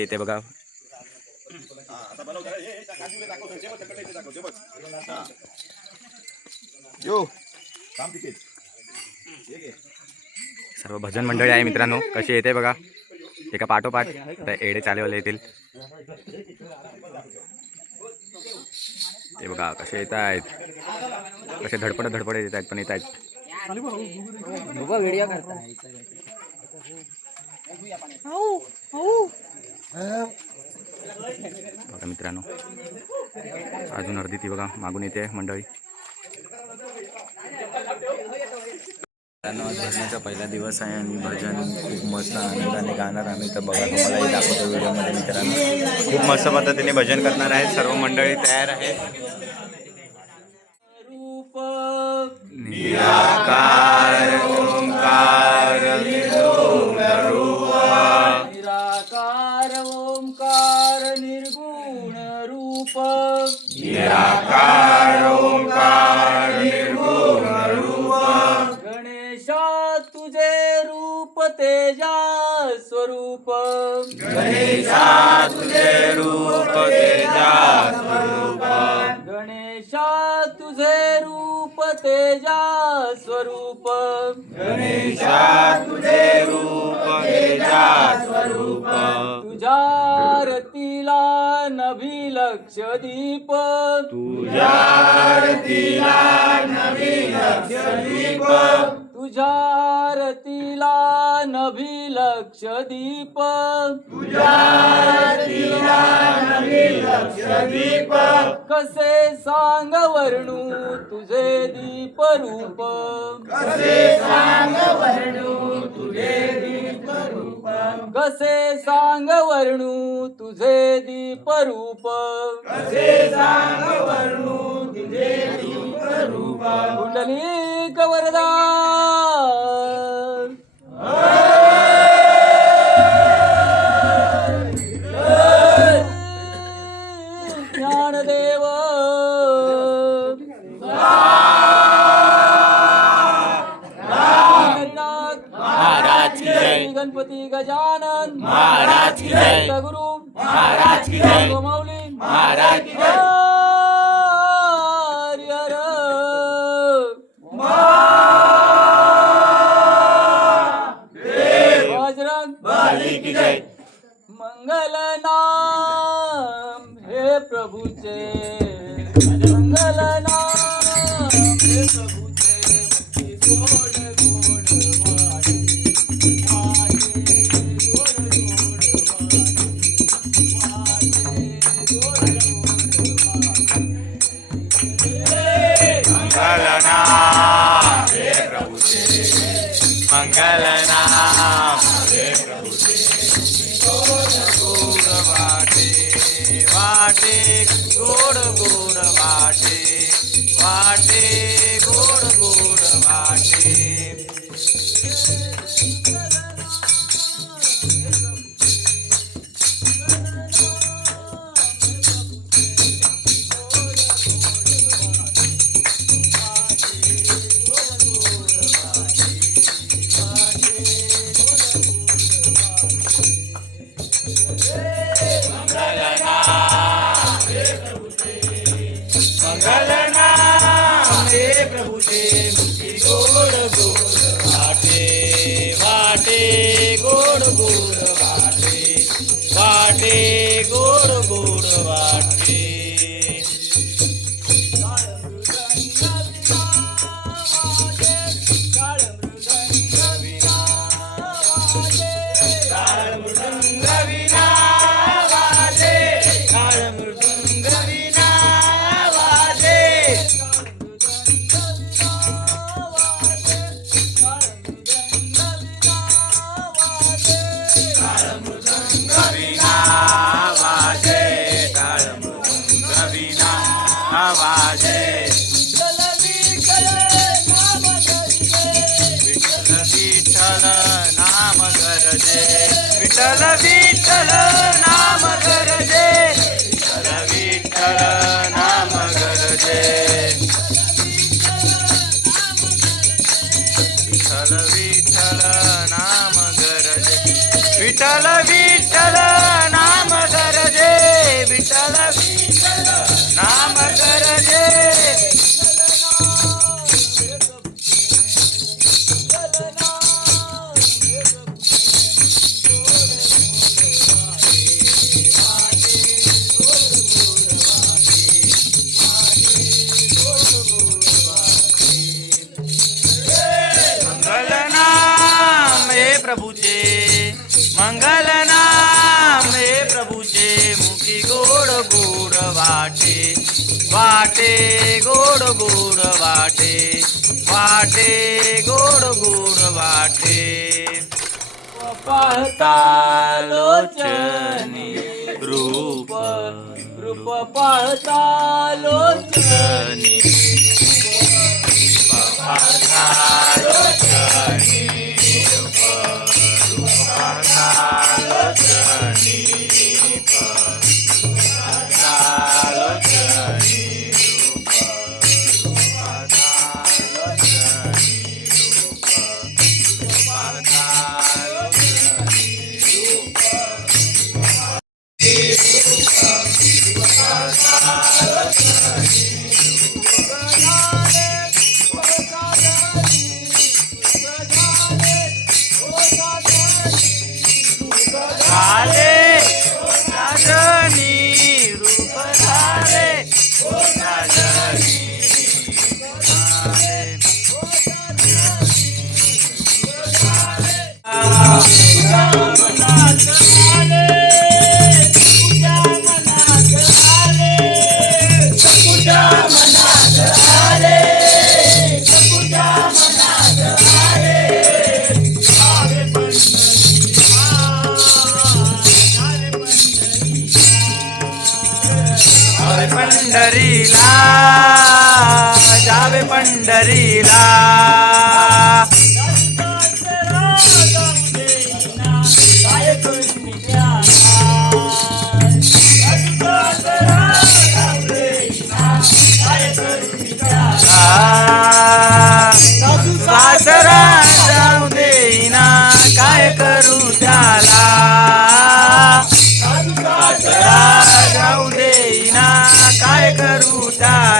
येते बघा. यो. काम तिथे सर्व भजन मंडळी आहे मित्रांनो. कशी येते बघा. एका पाठोपाठ आता एडे चालेवाले येतील. ते बघा कसे येत आहेत. कसे धडपड धडपड येत आहेत पण येत आहेत. व्हिडिओ करता बघा मित्रांनो अजून अर्धी ती बघा मागून येते मंडळी. मित्रांनो आज भजनाचा पहिला दिवस आहे आणि भजन खूप मस्त आनंदाने गाणार आम्ही. तर बघा तुम्हालाही दाखवतो व्हिडिओमध्ये मित्रांनो. खूप मस्त पद्धतीने भजन करणार आहे सर्व मंडळी तयार आहे रूप तेजा स्वरूप गणेशा तुझे रूप तेजा स्वरूप गणेशा तुझे रूप तेजा स्वरूप गणेशा तुझे रूप तेजा स्वरूप तुझ्या रतीला नभी लक्ष दीप तुझ्या आरतीला नवी लक्ष दीप तुझ्या रतीला नभी लक्ष दीप. दीप. कसे सांग वर्णू तुझे दीप रूप. कसे सांग वर्णू तुझे दीप रूप. कुंडली कवरदा गणपती गजानन. महाराज की जय. गुरु महाराज की जय. माऊली महाराज मंगल नाम हे प्रभूचे. मंगल नाम हे प्रभूचे. वाटे वाटे गोड गोड वाटे हे प्रभु गोड गोड वाटे वाटे गोड गोड वाटे वाटे. I love you. मंगल नाम हे प्रभूचे. मुखी गोड गोड वाटे. वाटे गोड गोड वाटे. वाटे गोड गोड वाटे. पाहता लोचनी रूप. रूप पाहता लोचनी झाले पंढरीला आ, सासरा जाऊ देईना काय करू त्याला? सासरा जाऊ देईना काय करू त्याला?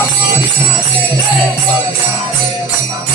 Hare Hare Hare Hare